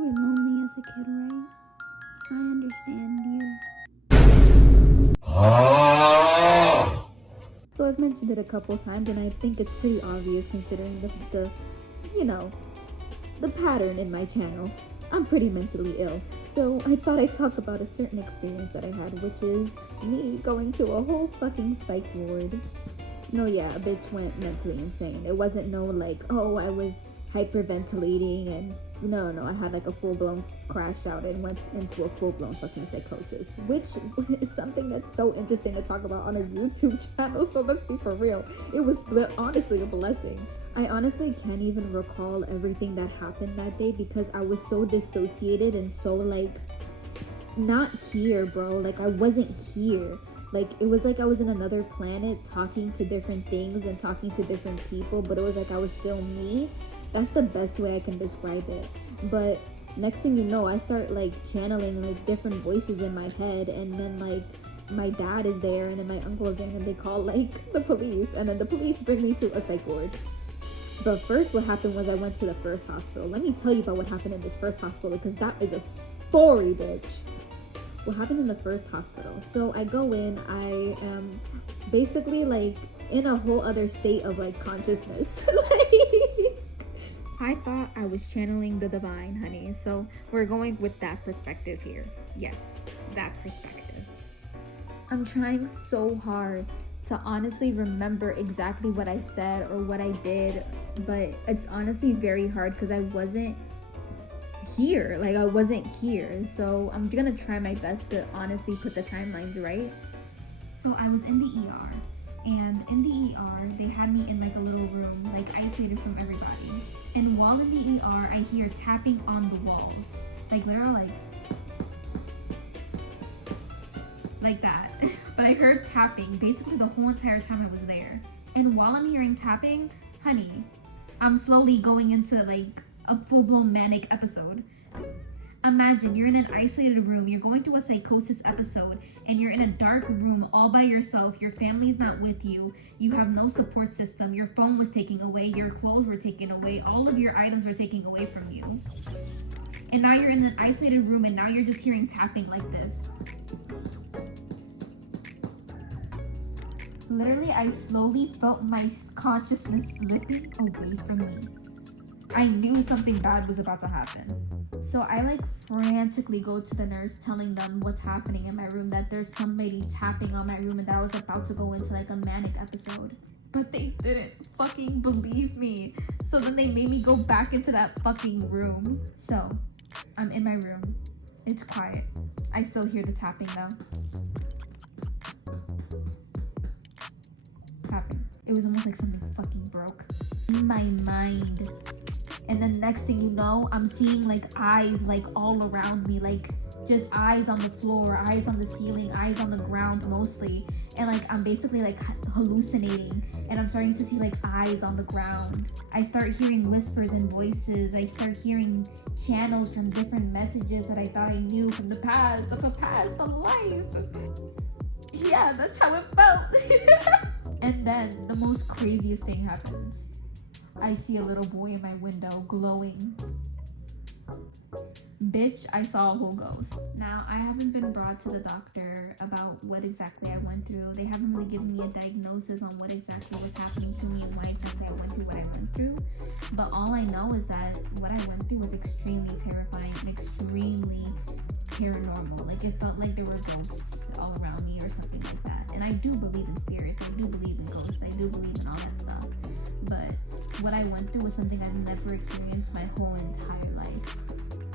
You were lonely as a kid, right? I understand you. So I've mentioned it a couple times, and I think it's pretty obvious considering the the pattern in my channel. I'm pretty mentally ill. So I thought I'd talk about a certain experience that I had, which is me going to a whole fucking psych ward. No, yeah, a bitch went mentally insane. It wasn't no like, oh, I was hyperventilating and no, I had like a full-blown crash out and went into a full-blown fucking psychosis, which is something that's so interesting to talk about on a YouTube channel, so let's be for real. It was honestly a blessing. I honestly can't even recall everything that happened that day because I was so dissociated and so like not here, bro. Like I wasn't here. Like it was like I was in another planet talking to different things and talking to different people, but it was like I was still me. That's the best way I can describe it. But next thing you know, I start like channeling like different voices in my head, and then like my dad is there and then my uncle is there and they call like the police, and then the police bring me to a psych ward. But first what happened was I went to the first hospital. Let me tell you about what happened in this first hospital because that is a story, bitch. What happened in the first hospital? So I go in, I am basically like in a whole other state of like consciousness. Like I thought I was channeling the divine, honey. So we're going with that perspective here. Yes, that perspective. I'm trying so hard to honestly remember exactly what I said or what I did, but it's honestly very hard because I wasn't here. Like I wasn't here. So I'm gonna try my best to honestly put the timelines right. So I was in the ER, and in the ER they had me in like a little room, like isolated from everybody. And while in the ER I hear tapping on the walls, like literally like that. But I heard tapping basically the whole entire time I was there. And while I'm hearing tapping, honey, I'm slowly going into like a full-blown manic episode. Imagine you're in an isolated room, you're going through a psychosis episode, and you're in a dark room all by yourself, your family's not with you, you have no support system, your phone was taken away, your clothes were taken away, all of your items were taken away from you. And now you're in an isolated room and now you're just hearing tapping like this. Literally, I slowly felt my consciousness slipping away from me. I knew something bad was about to happen. So I like frantically go to the nurse telling them what's happening in my room, that there's somebody tapping on my room and that I was about to go into like a manic episode. But they didn't fucking believe me. So then they made me go back into that fucking room. So I'm in my room. It's quiet. I still hear the tapping though. Tapping. It was almost like something fucking broke in my mind. And then next thing you know, I'm seeing like eyes like all around me, like just eyes on the floor, eyes on the ceiling, eyes on the ground mostly. And like I'm basically like hallucinating, and I'm starting to see like eyes on the ground. I start hearing whispers and voices. I start hearing channels from different messages that I thought I knew from the past, of life. Yeah, that's how it felt. And then the most craziest thing happens. I see a little boy in my window glowing. Bitch, I saw a whole ghost. Now, I haven't been brought to the doctor about what exactly I went through. They haven't really given me a diagnosis on what exactly was happening to me and why exactly I went through what I went through. But all I know is that what I went through was extremely terrifying and extremely paranormal. Like, it felt like there were ghosts all around me or something like that. And I do believe in spirits. I do believe in ghosts. I do believe in all that stuff. But what I went through was something I've never experienced my whole entire life.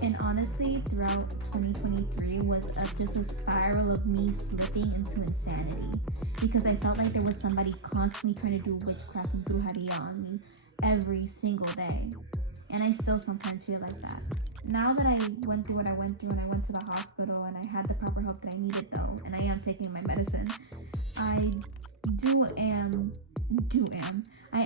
And honestly, throughout 2023 was just a spiral of me slipping into insanity, because I felt like there was somebody constantly trying to do witchcraft and brujeria on me every single day. And I still sometimes feel like that. Now that I went through what I went through and I went to the hospital and I had the proper help that I needed though, and I am taking my medicine, I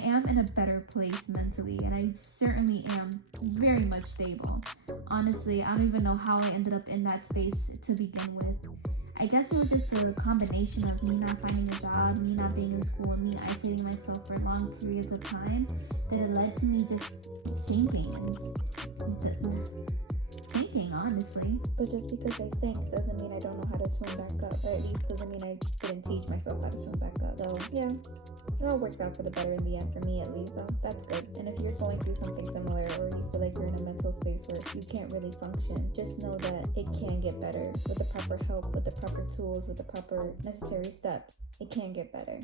am in a better place mentally, and I certainly am very much stable. Honestly, I don't even know how I ended up in that space to begin with. I guess it was just a combination of me not finding a job, me not being in school, and me isolating myself for long periods of time, that it led to me just sinking honestly. But just because I sank doesn't mean I don't know how to swim back up. Or at least doesn't mean I didn't teach myself how to swim back up. So, yeah. It all worked out for the better in the end, for me at least, so that's good. And if you're going through something similar, or you feel like you're in a mental space where you can't really function, just know that it can get better with the proper help, with the proper tools, with the proper necessary steps. It can get better.